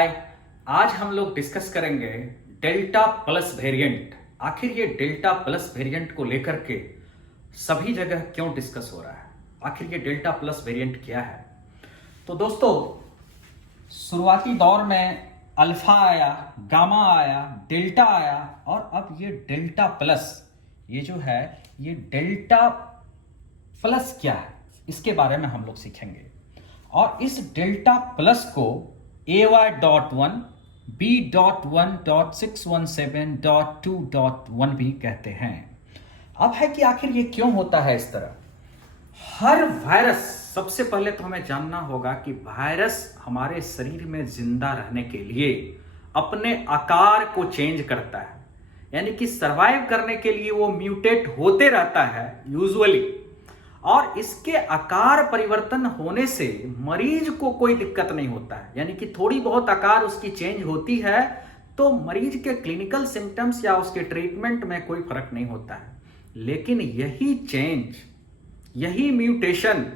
आज हम लोग डिस्कस करेंगे डेल्टा प्लस वेरिएंट। आखिर ये डेल्टा प्लस वेरिएंट को लेकर के सभी जगह क्यों डिस्कस हो रहा है, आखिर ये डेल्टा प्लस वेरिएंट क्या है। तो दोस्तों, शुरुआती दौर में अल्फा आया, गामा आया, डेल्टा आया और अब ये डेल्टा प्लस, ये जो है ये डेल्टा प्लस क्या है इसके बारे में हम लोग सीखेंगे। और इस डेल्टा प्लस को AY.1 B.1.617.2.1 भी कहते हैं। अब है कि आखिर ये क्यों होता है इस तरह। हर वायरस, सबसे पहले तो हमें जानना होगा कि वायरस हमारे शरीर में जिंदा रहने के लिए अपने आकार को चेंज करता है, यानी कि सरवाइव करने के लिए वो म्यूटेट होते रहता है यूजुअली। और इसके आकार परिवर्तन होने से मरीज को कोई दिक्कत नहीं होता है, यानी कि थोड़ी बहुत आकार उसकी चेंज होती है तो मरीज के क्लिनिकल सिम्टम्स या उसके ट्रीटमेंट में कोई फर्क नहीं होता है। लेकिन यही चेंज, यही म्यूटेशन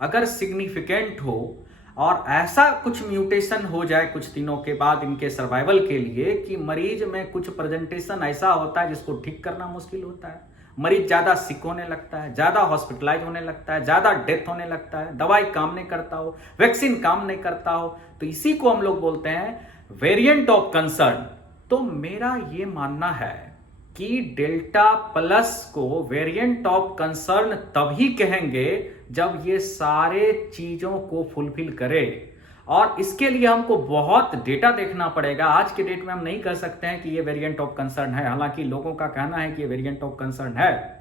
अगर सिग्निफिकेंट हो और ऐसा कुछ म्यूटेशन हो जाए कुछ दिनों के बाद इनके सर्वाइवल के लिए कि मरीज में कुछ प्रेजेंटेशन ऐसा होता है जिसको ठीक करना मुश्किल होता है, मरीज ज्यादा सिक होने लगता है, ज्यादा हॉस्पिटलाइज होने लगता है, ज्यादा डेथ होने लगता है, दवाई काम नहीं करता हो, वैक्सीन काम नहीं करता हो, तो इसी को हम लोग बोलते हैं वेरिएंट ऑफ कंसर्न। तो मेरा ये मानना है कि डेल्टा प्लस को वेरिएंट ऑफ कंसर्न तभी कहेंगे जब ये सारे चीजों को फुलफिल करे। और इसके लिए हमको बहुत डेटा देखना पड़ेगा। आज के डेट में हम नहीं कह सकते हैं कि ये वेरिएंट ऑफ कंसर्न है, हालांकि लोगों का कहना है कि ये वेरिएंट ऑफ कंसर्न है।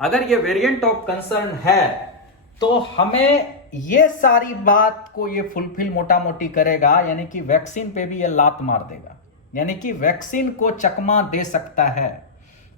अगर ये वेरिएंट ऑफ कंसर्न है तो हमें ये सारी बात को ये फुलफिल मोटा मोटी करेगा, यानी कि वैक्सीन पे भी ये लात मार देगा, यानी कि वैक्सीन को चकमा दे सकता है,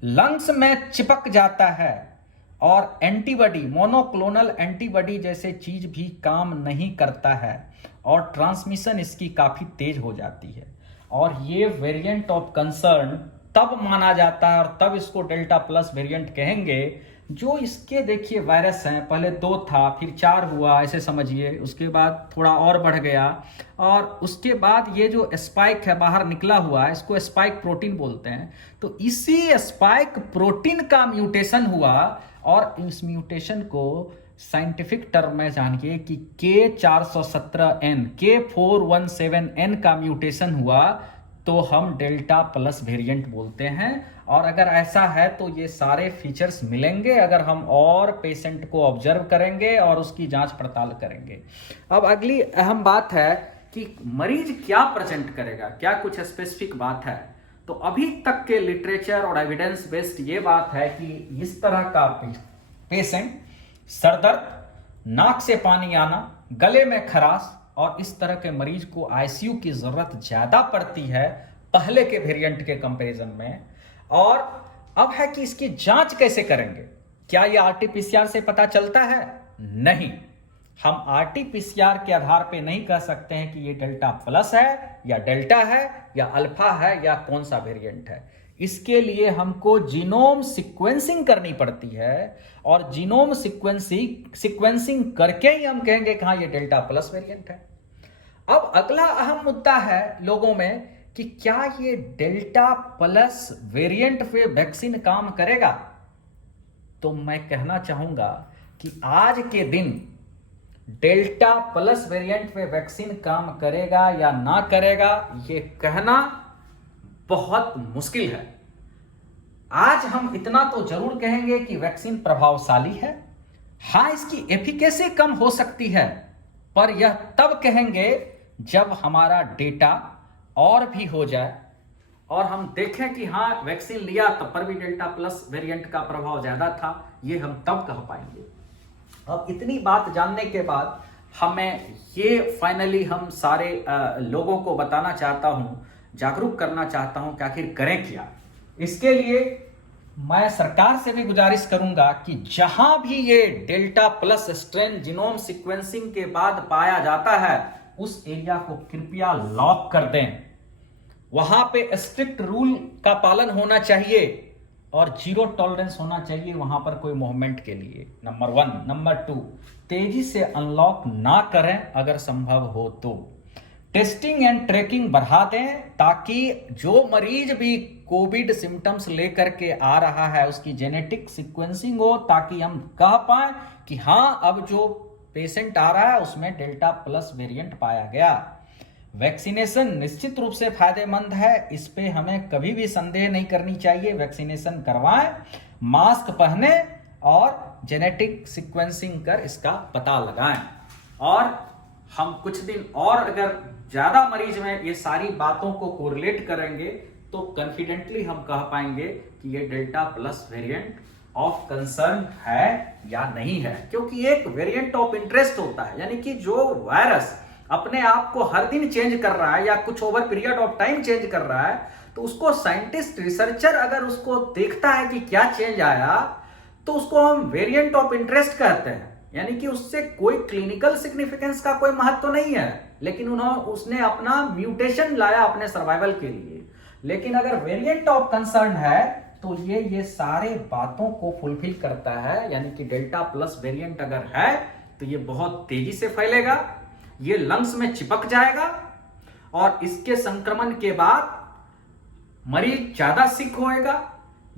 लंग्स में चिपक जाता है और एंटीबॉडी, मोनोक्लोनल एंटीबॉडी जैसे चीज भी काम नहीं करता है और ट्रांसमिशन इसकी काफी तेज हो जाती है। और ये वेरिएंट ऑफ कंसर्न तब माना जाता है और तब इसको डेल्टा प्लस वेरिएंट कहेंगे जो इसके, देखिए वायरस हैं, पहले 2 था, फिर 4 हुआ, ऐसे समझिए, उसके बाद थोड़ा और बढ़ गया और उसके बाद ये जो स्पाइक है बाहर निकला हुआ है, इसको स्पाइक प्रोटीन बोलते हैं। तो इसी स्पाइक प्रोटीन का म्यूटेशन हुआ और इस म्यूटेशन को साइंटिफिक टर्म में जानिए कि K417N, K417N का म्यूटेशन हुआ तो हम डेल्टा प्लस वेरिएंट बोलते हैं। और अगर ऐसा है तो ये सारे फीचर्स मिलेंगे अगर हम और पेशेंट को ऑब्जर्व करेंगे और उसकी जांच पड़ताल करेंगे। अब अगली अहम बात है कि मरीज क्या प्रेजेंट करेगा, क्या कुछ स्पेसिफिक बात है। तो अभी तक के लिटरेचर और एविडेंस बेस्ड ये बात है कि इस तरह का पेशेंट, सरदर्द, नाक से पानी आना, गले में खराश और इस तरह के मरीज को आईसीयू की जरूरत ज्यादा पड़ती है पहले के वेरिएंट के कंपैरिजन में। और अब है कि इसकी जांच कैसे करेंगे। क्या यह आरटीपीसीआर से पता चलता है? नहीं, हम आरटीपीसीआर के आधार पे नहीं कह सकते हैं कि ये डेल्टा प्लस है या डेल्टा है या अल्फा है या कौन सा वेरिएंट है। इसके लिए हमको जीनोम सीक्वेंसिंग करनी पड़ती है और जीनोम सीक्वेंसिंग करके ही हम कहेंगे कि हाँ ये डेल्टा प्लस वेरिएंट है। अब अगला अहम मुद्दा है लोगों में कि क्या ये डेल्टा प्लस वेरिएंट पे वैक्सीन काम करेगा। तो मैं कहना चाहूंगा कि आज के दिन डेल्टा प्लस वेरिएंट पे वैक्सीन काम करेगा या ना करेगा ये कहना बहुत मुश्किल है। आज हम इतना तो जरूर कहेंगे कि वैक्सीन प्रभावशाली है। हां, इसकी एफिकेसी कम हो सकती है, पर यह तब कहेंगे जब हमारा डेटा और भी हो जाए और हम देखें कि हां वैक्सीन लिया तब पर भी डेल्टा प्लस वेरिएंट का प्रभाव ज्यादा था, ये हम तब कह पाएंगे। अब इतनी बात जानने के बाद हमें ये फाइनली हम सारे लोगों को बताना चाहता हूं, जागरूक करना चाहता हूं कि आखिर करें क्या। इसके लिए मैं सरकार से भी गुजारिश करूंगा कि जहां भी ये delta plus strain genome sequencing के बाद पाया जाता है उस एरिया को कृपया लॉक कर दें। वहां पे स्ट्रिक्ट रूल का पालन होना चाहिए और 0 टॉलरेंस होना चाहिए वहां पर कोई मूवमेंट के लिए, नंबर 1। नंबर 2, तेजी से अनलॉक ना करें अगर संभव हो तो। टेस्टिंग एंड ट्रैकिंग बढ़ा दें ताकि जो मरीज भी कोविड सिम्टम्स लेकर के आ रहा है उसकी जेनेटिक सीक्वेंसिंग हो, ताकि हम कह पाए कि हाँ अब जो पेशेंट आ रहा है उसमें डेल्टा प्लस वेरिएंट पाया गया। वैक्सीनेशन निश्चित रूप से फायदेमंद है, इस पे हमें कभी भी संदेह नहीं करनी चाहिए। वैक्सीनेशन करवाएं, मास्क पहने और जेनेटिक सीक्वेंसिंग कर इसका पता लगाएं। और हम कुछ दिन और अगर ज्यादा मरीज में ये सारी बातों को कोरिलेट करेंगे तो कॉन्फिडेंटली हम कह पाएंगे कि ये delta plus variant of concern है या नहीं है, क्योंकि एक वेरिएंट ऑफ इंटरेस्ट होता है, यानी कि जो वायरस अपने आप को हर दिन चेंज कर रहा है या कुछ over period of time change कर रहा है, तो उसको साइंटिस्ट रिसर्चर अगर उसको देखता है कि क्या चेंज आया तो उसको हम वेरिएंट ऑफ इंटरेस्ट कहते हैं। यानी कि उससे कोई क्लिनिकल सिग्निफिकेंस का कोई महत्व नहीं है, लेकिन उसने अपना म्यूटेशन लाया अपने सर्वाइवल के लिए। लेकिन अगर वेरिएंट ऑफ कंसर्न है तो ये सारे बातों को फुलफिल करता है, यानी कि डेल्टा प्लस वेरिएंट अगर है तो ये बहुत तेजी से फैलेगा, ये लंग्स में चिपक जाएगा और इसके संक्रमण के बाद मरीज ज्यादा सिक होएगा,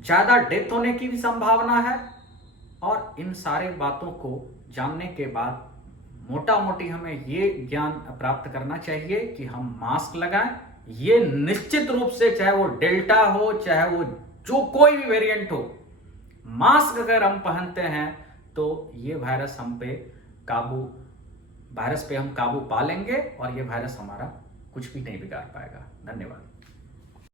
ज्यादा डेथ होने की भी संभावना है। और इन सारे बातों को जानने के बाद मोटा मोटी हमें ये ज्ञान प्राप्त करना चाहिए कि हम मास्क लगाएं। ये निश्चित रूप से चाहे वो डेल्टा हो चाहे वो जो कोई भी वेरिएंट हो, मास्क अगर हम पहनते हैं तो ये वायरस पे हम काबू पा लेंगे और ये वायरस हमारा कुछ भी नहीं बिगाड़ पाएगा। धन्यवाद।